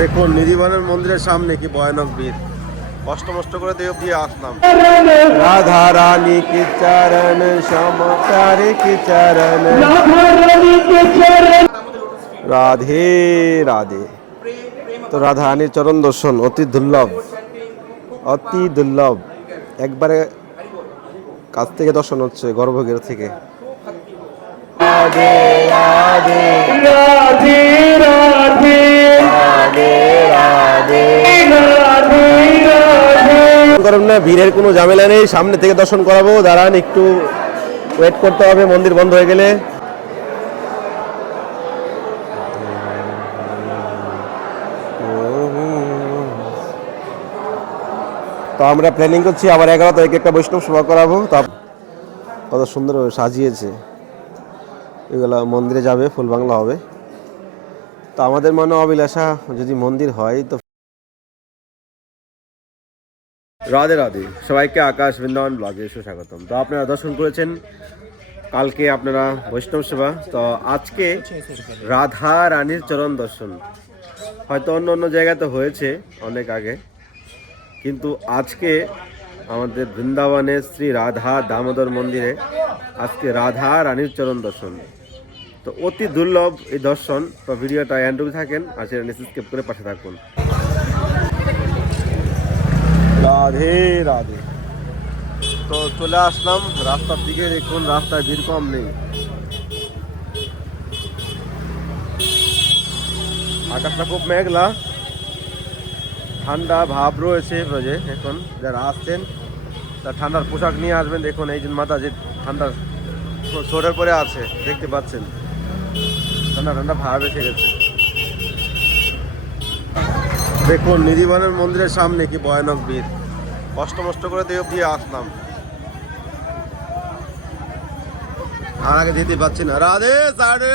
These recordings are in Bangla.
দেখুন নিধিবানের মন্দিরের সামনে কি ভয়ানক ভিড়। কষ্ট মষ্ট করে দেহ দিয়ে আসলাম। রাধা রানী কি চরণ সমকারে কি চরণ। রাধে রাধে। তো রাধা রানীর চরণ দর্শন অতি দুর্লভ অতি দুর্লভ। একবারে কাছ থেকে দর্শন হচ্ছে গর্ভগৃহ থেকে। রাধে। রাধে রাধে। রাধে করুন না, ভিড়ের কোনো ঝামেলা নেই। সামনে থেকে দর্শন করাবো। দাঁড়ান, একটু ওয়েট করতে হবে, মন্দির বন্ধ হয়ে গেলে। তো আমরা প্ল্যানিং করছি, আবার এগারো তারিখে একটা বৈষ্ণব সভা করাবো। তা কত সুন্দরভাবে সাজিয়েছে। এগুলো মন্দিরে যাবে, ফুল বাংলা হবে। তো আমাদের মনে অভিলাষা, যদি মন্দির হয়, তো রাধে রাধে। সবাইকে আকাশ বৃন্দাবন ব্লগে সুস্বাগতম। তো আপনারা দর্শন করেছেন, কালকে আপনারা বৈষ্ণব সেবা। তো আজকে রাধা রানীর চরণ দর্শন। হয়তো অন্য অন্য জায়গাতে হয়েছে অনেক আগে। কিন্তু আজকে আমাদের বৃন্দাবনে শ্রী রাধা দামোদর মন্দিরে আজকে রাধা রানীর চরণ দর্শন। তো অতি দুর্লভ এই দর্শন। তো ভিডিওটা অ্যান্ড্রু থাকেন, আর সেটা করে পাশে থাকুন। রাধে রাধে। তো চলে আসলাম রাস্তার দিকে, দেখুন রাস্তায় ভিড় কম নেই। আকাশটা খুব মেঘলা। ঠান্ডা ভাব রয়েছে রোজে এখন, যারা আসছেন, তা ঠান্ডার পোশাক নিয়ে আসবেন। দেখুন এই যে মাথা যে ঠান্ডার সোয়েটার পরে আছে, দেখতে পাচ্ছেন। ঠান্ডা ঠান্ডা ভাব এসে গেছে। দেখুন, নিধিবানের মন্দিরের সামনে কি ভয়ানক ভিড়। কষ্ট মষ্ট করে দেহ দিয়ে আসলাম। আর আগে দিতে পাচ্ছি না। রাধে সাড়ে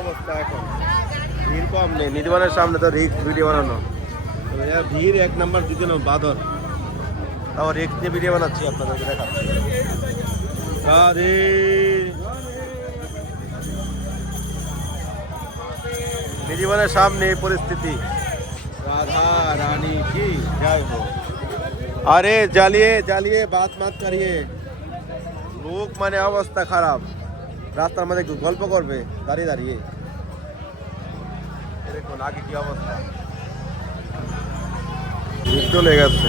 অবস্থা এখন। ভিড় কম নেই। সামনে তো রিক্স বানানো। ভিড় এক বাদর। তাও রিক্স বানাচ্ছি আপনাদেরকে দেখাচ্ছি। রাধে। জীবনের সামনে এই পরিস্থিতি। রাধা রানী কি? জয় হো আরে জ্বালিয়ে জ্বালিয়ে বাত মাত করিয়ে। লোক মানে অবস্থা খারাপ। রাস্তার মধ্যে একটু গল্প করবে দাঁড়িয়ে দাঁড়িয়ে। দেখুন আগে কি অবস্থা। চলে গেছে।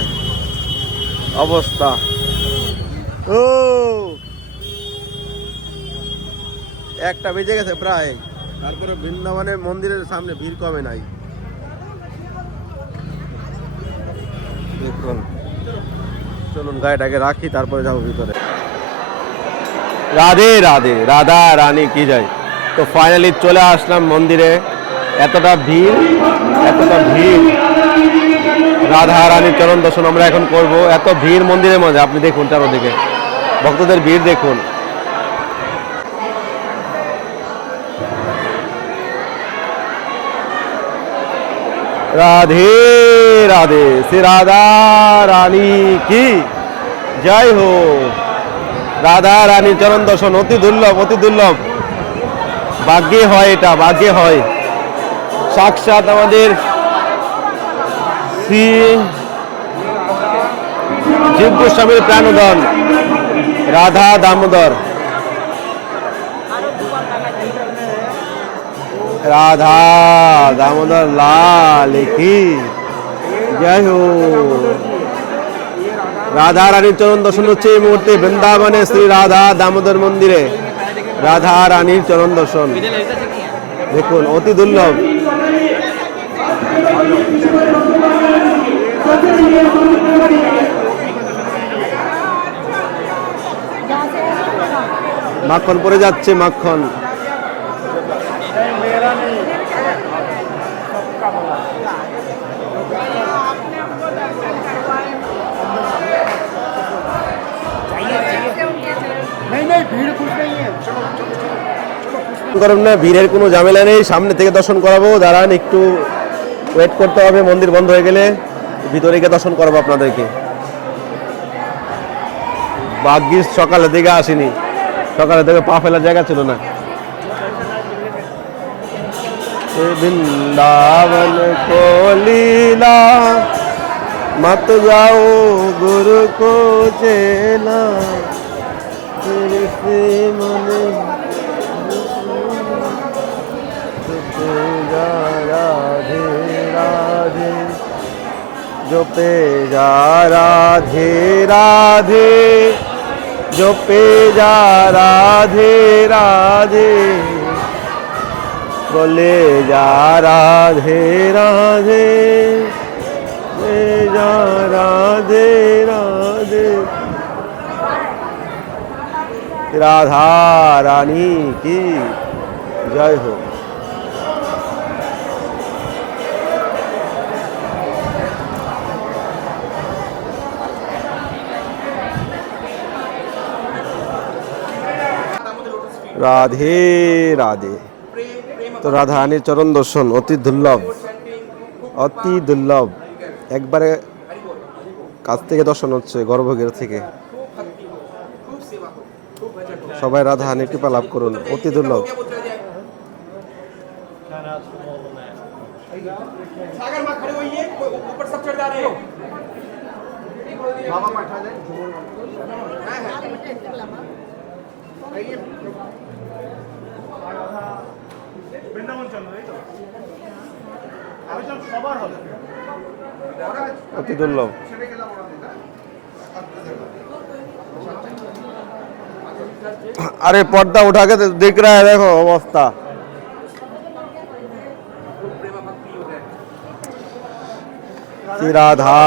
অবস্থা। ও! একটা বেজে গেছে প্রায়। তারপরে বৃন্দাবনের মন্দিরের সামনে ভিড় কমে নাই। দেখুন। চলুন গাড়িটাকে রাখি, তারপরে যাব ভিতরে। রাধে রাধে, রাধা রানী, কি যায় তো ফাইনালি চলে আসলাম মন্দিরে। এতটা ভিড় এতটা ভিড়। রাধা রানীর চরণ দর্শন আমরা এখন করব। এত ভিড় মন্দিরের মধ্যে আপনি দেখুন চারোদিকে। ভক্তদের ভিড় দেখুন। রাধে রাধে, শ্রী রাধা রানী কি? জয় হো। রাধা রানী চরণ দর্শন, অতি দুর্লভ অতি দুর্লভ। ভাগ্যে হয় এটা, ভাগ্যে হয়। সাক্ষাৎ আমাদের শ্রী জীব গোস্বামীর প্রাণোদন রাধা দামোদর। রাধা দামোদর লাল কি? জয় হো। রাধা রানীর চরণ দর্শন হচ্ছে এই মুহূর্তে বৃন্দাবনে শ্রী রাধা দামোদর মন্দিরে। রাধা রানীর চরণ দর্শন। দেখুন, অতি দুর্লভ। মাখন পরে যাচ্ছে, মাখন। না, ভিড়ের কোনো ঝামেলা নেই। সামনে থেকে দর্শন করাবো। দাঁড়ান, একটু ওয়েট করতে হবে। মন্দির বন্ধ হয়ে গেলে ভিতরে গিয়ে দর্শন করাবো আপনাদেরকে। ভাগ্যিস সকালের দিকে আসেনি। সকালের দিকে পা ফেলার জায়গা ছিল না। वृंदावन को लीला मत जाओ गुरु को चेला फिर से मन जा राधे राधे जो पे जा राधे राधे जो पे जा राधे राधे बोले जा राधे राधे। ले जा राधे राधे। राधा रानी की जय हो। राधे राधे। তো রাধা রানীর চরণ দর্শন অতি দুর্লভ অতি দুর্লভ একবারে কাছ থেকে দর্শন হচ্ছে গর্ভগৃহ থেকে সবাই রাধা রানীর কৃপা লাভ করুন অতি দুর্লভ सागर माँ खड़े होइए कोई ऊपर सब चढ़ जा रहे हो অতি দুর্লভ अरे অতি দুর্লভ আরে পর্দা উঠাকে দেখ রা দেখো অবস্থা। রাধা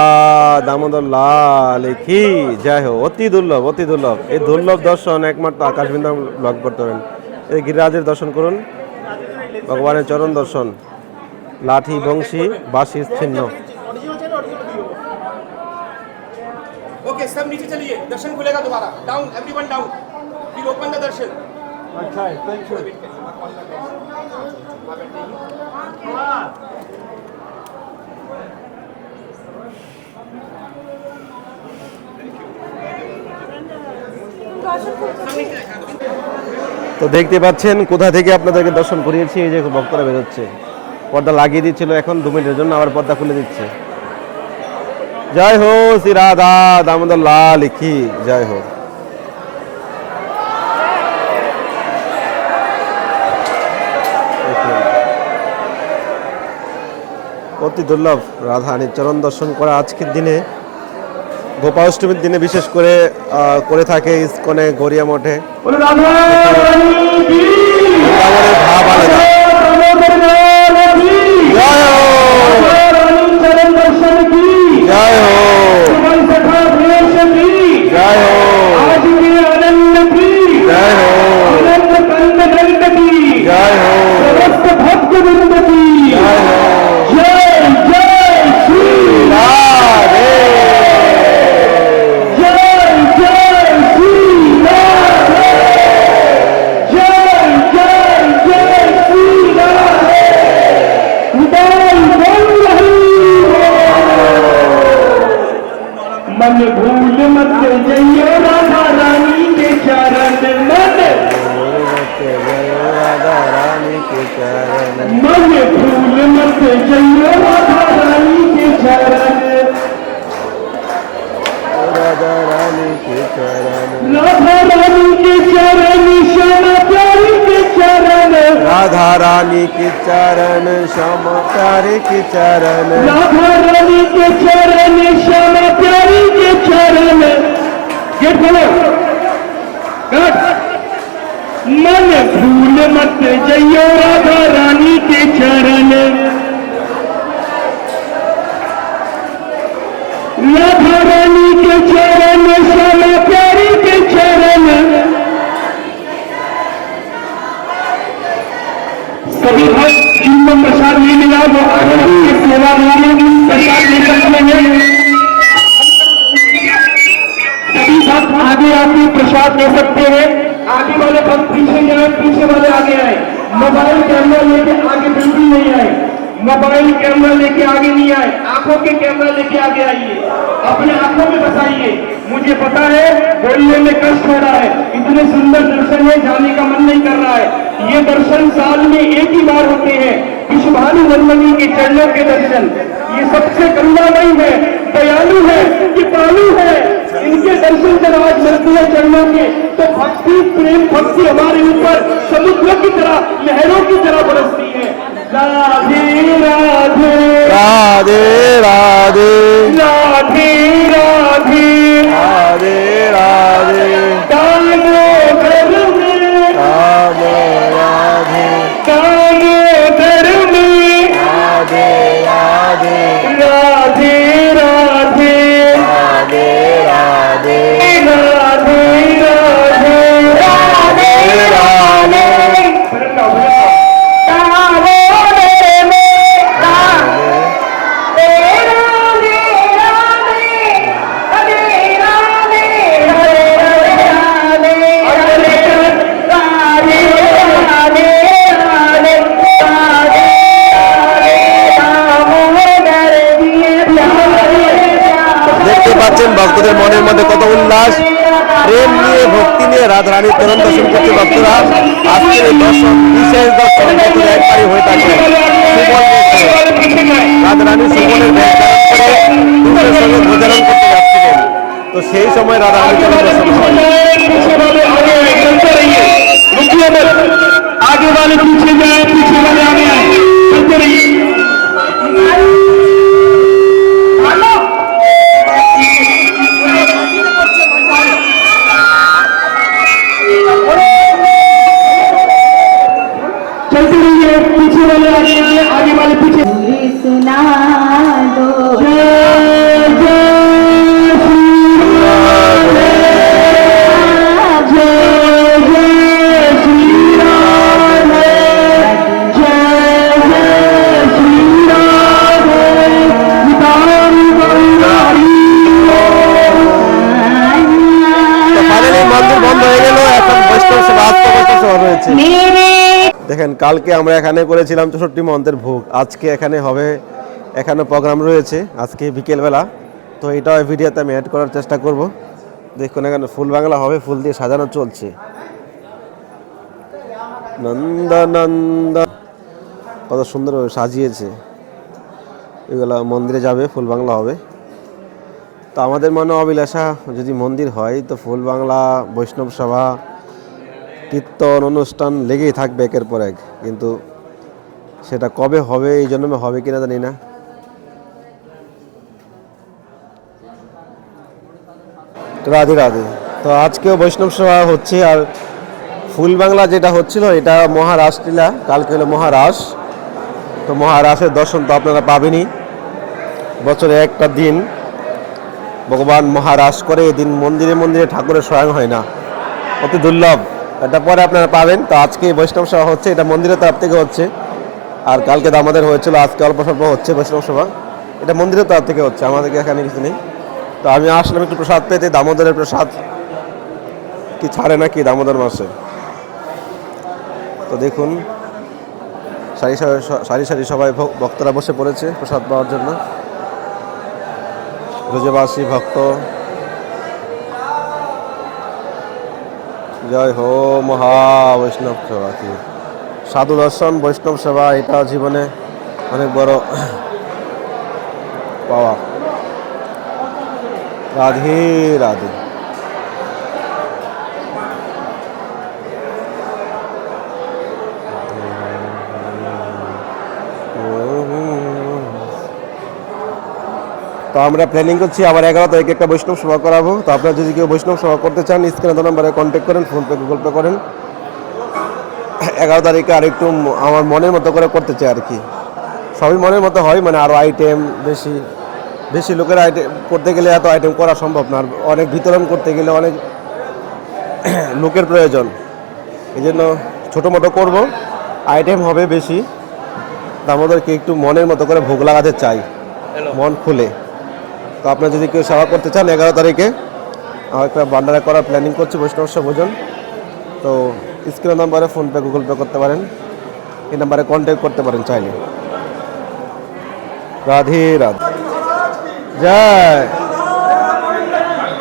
দামোদর লাল কি? যাই হোক অতি দুর্লভ অতি দুর্লভ এই দুর্লভ দর্শন একমাত্র আকাশবিন্দু ব্লগ করতে পারেন। এই গিরিরাজের দর্শন করুন। ভগবানের চরণ দর্শন। লাঠি বংশী বাঁশি ছিন্ন ओके सब नीचे चलिए दर्शन खुलेगा दोबारा डाउन एवरीवन डाउन फिर ओपन द दर्शन अच्छा थैंक यू তো দেখতে পাচ্ছেন কোথা থেকে আপনাদেরকে দর্শন করিয়েছি এই যে ভক্তরা বেরোচ্ছে পর্দা লাগিয়ে দিচ্ছিল এখন দু মিনিটের জন্য আবার পর্দা খুলে দিচ্ছে। জয় হো শ্রী রাধা দামোদর লাল কি জয় হো। অতি দুর্লভ রাধা চরণ দর্শন করা আজকের দিনে গোপাষ্টমীর দিনে বিশেষ করে করে থাকে ইস্কনে গড়িয়া মঠে। ভাব আলাদা। जय हो जय हो भूल मत जइयो राधा रानी के चरण मन मन भूल मत जइयो राधा रानी के चरण राधा रानी के चरण राधा रानी के चरण शरण राधा रानी के चरण श्याम प्यारे के चरण। राधा रानी के चरण श्याम प्यारी के चरण। ये बोलो। मन भूल मत जइयो राधा रानी के चरण। नहीं मिला वो सेवा में प्रसाद लेकर चलेंगे सभी भक्त आगे आके प्रसाद ले सकते हैं आगे वाले भक्त पीछे जाए पीछे वाले आगे आए मोबाइल कैमरा लेके आगे बिल्कुल नहीं आए मोबाइल कैमरा लेके आगे नहीं आए आँखों के कैमरा लेके आगे आइए अपने आँखों में बसाइए मुझे पता है बोलने में कष्ट हो रहा है इतने सुंदर दर्शन है जाने का मन नहीं कर रहा है ये दर्शन साल में एक ही बार होते हैं। विश्वानु मनमनी के चरणों के दर्शन। ये सबसे करुणामयी है दयालु है कृपालु है। इनके दर्शन जब आज मिलती है चरणों के तो भक्ति प्रेम भक्ति हमारे ऊपर समुद्र की तरह लहरों की तरह बरसती है। राधे राधे। राधे राधे। নিয়ে ভক্তি নিয়ে রাধা রানীর চরণ দর্শন করছে ভক্তরা আজকের এই দর্শন বিশেষ দর্শন বছরে একবারই হয়ে থাকে সুবল বছরে। রাধা রানী সুবলের ব্যাগ ধারণ করে দুধের সঙ্গে ভোজারণ করতে যাচ্ছিলেন তো সেই সময় রাধা রানীর চরণ দর্শন হয় पीछे वाले आगे आए चलते रहिए रुकिए मत आगे वाले पीछे जाए पीछे वाले आगे आए चलते रहिए দেখেন কালকে আমরা এখানে করেছিলাম চৌষট্টি মন্ত্রের ভোগ। আজকে এখানে হবে এখানে প্রোগ্রাম রয়েছে আজকে বিকেলবেলা। তো এটাও ভিডিওতে আমি অ্যাড করার চেষ্টা করব। দেখুন এখানে ফুল বাংলা হবে ফুল দিয়ে সাজানো চলছে। নন্দ নন্দ কত সুন্দরভাবে সাজিয়েছে। এগুলো মন্দিরে যাবে ফুল বাংলা হবে। তো আমাদের মনে অভিলাষা যদি মন্দির হয় তো ফুল বাংলা বৈষ্ণব সভা কীর্তন অনুষ্ঠান লেগেই থাকবে একের পর এক, কিন্তু সেটা কবে হবে, এই জন্মে হবে কিনা জানি না। রাধে রাধে। তো আজকেও বৈষ্ণব সভা হচ্ছে, আর ফুল বাংলা যেটা হচ্ছিল, এটা মহারাস লীলা, কালকে হলো মহারাস। তো মহারাসের দর্শন তো আপনারা পাবেনই। বছরে একটা দিন ভগবান মহারাস করে, এদিন মন্দিরে মন্দিরে ঠাকুরের স্বয়ং হয় না। অতি দুর্লভ। এটা পরে আপনারা পাবেন। তো আজকে বৈষ্ণব সভা হচ্ছে, এটা মন্দিরের তরফ থেকে হচ্ছে। আর কালকে দামোদর হয়েছিল, আজকে অল্প স্বল্প হচ্ছে বৈষ্ণব সভা। এটা মন্দিরের তরফ থেকে হচ্ছে, আমাদেরকে এখানে কিছু নেই। তো আমি আসলাম একটু প্রসাদ পেতে, দামোদরের প্রসাদ। কি ছাড়ে নাকি দামোদর মাসে? তো দেখুন, সারি সারি সারি সবাই ভক- ভক্তরা বসে পড়েছে প্রসাদ পাওয়ার জন্য। ব্রজবাসী ভক্ত জয় হো মহা বৈষ্ণব সেবা কি সাধু দর্শন, বৈষ্ণব সেবা, এটা জীবনে অনেক বড় পাওয়া। রাধে রাধে। আমরা প্ল্যানিং করছি আবার এগারো তারিখে একটা বৈষ্ণব সভা করাবো। তো আপনারা যদি কেউ বৈষ্ণব সভা করতে চান স্ক্রিনে তো নাম্বারে কন্ট্যাক্ট করেন ফোনপে গুগল পে করেন। এগারো তারিখে আর একটু আমার মনের মতো করে করতে চাই আর কি। সবই মনের মতো হয় মানে আরও আইটেম বেশি বেশি লোকের আইটেম করতে গেলে এত আইটেম করা সম্ভব না। আর অনেক বিতরণ করতে গেলে অনেক লোকের প্রয়োজন। এই জন্য ছোটো মোটো করব। আইটেম হবে বেশি। তা আমাদেরকে একটু মনের মতো করে ভোগ লাগাতে চাই। মন খুলে। তো আপনার যদি কেউ সেবা করতে চান এগারো তারিখে একটা ভান্ডারা করার প্ল্যানিং করছি, বৈষ্ণব ভোজন। তো স্ক্রিন নাম্বারে ফোনপে গুগল পে করতে পারেন। এই নাম্বারে কন্ট্যাক্ট করতে পারেন চাইলে। রাধে রাধে। জয়।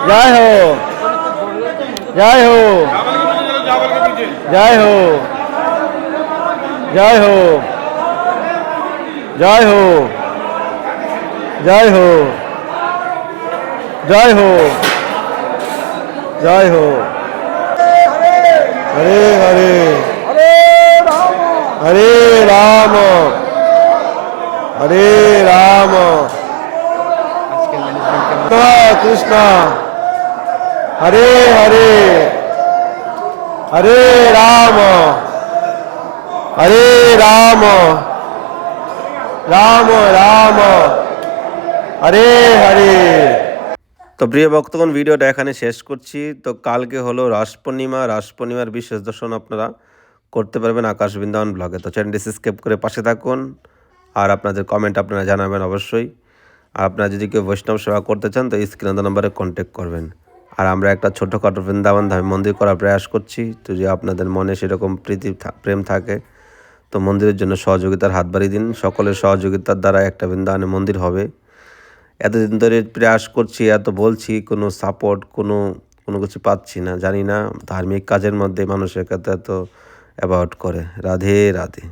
জয় হো। জয় হো। জয় হো। জয় হো। জয় হো। জয় হো। जय हो। जय हो। हरे हरे हरे राम। हरे राम। कृष्णा। हरे हरे हरे राम। हरे राम। राम राम। हरे हरे। তো প্রিয় ভক্তগণ, ভিডিওটা এখানে শেষ করছি। তো কালকে হলো রাস পূর্ণিমা। রাস পূর্ণিমার বিশেষ দর্শন আপনারা করতে পারবেন আকাশ বৃন্দাবন ব্লগে। তো চ্যানেলটি সাবস্ক্রাইব করে পাশে থাকুন। আর আপনাদের কমেন্ট আপনারা জানাবেন অবশ্যই। আর আপনারা যদি কেউ বৈষ্ণব সেবা করতে চান, তো স্ক্রিনে নাম্বারে কন্ট্যাক্ট করবেন। আর আমরা একটা ছোটোখাটো বৃন্দাবন ধামে মন্দির করার প্রয়াস করছি। তো যে আপনাদের মনে সেরকম প্রীতি প্রেম থাকে, তো মন্দিরের জন্য সহযোগিতার হাত বাড়িয়ে দিন। সকলের সহযোগিতার দ্বারা একটা বৃন্দাবনে মন্দির হবে। এতদিন ধরে প্রয়াস করছি, এত বলছি, কোনো সাপোর্ট কোনো কোনো কিছু পাচ্ছি না, জানি না। ধার্মিক কাজের মধ্যে মানুষের কাছে এত অ্যাবাউট করে। রাধে রাধে।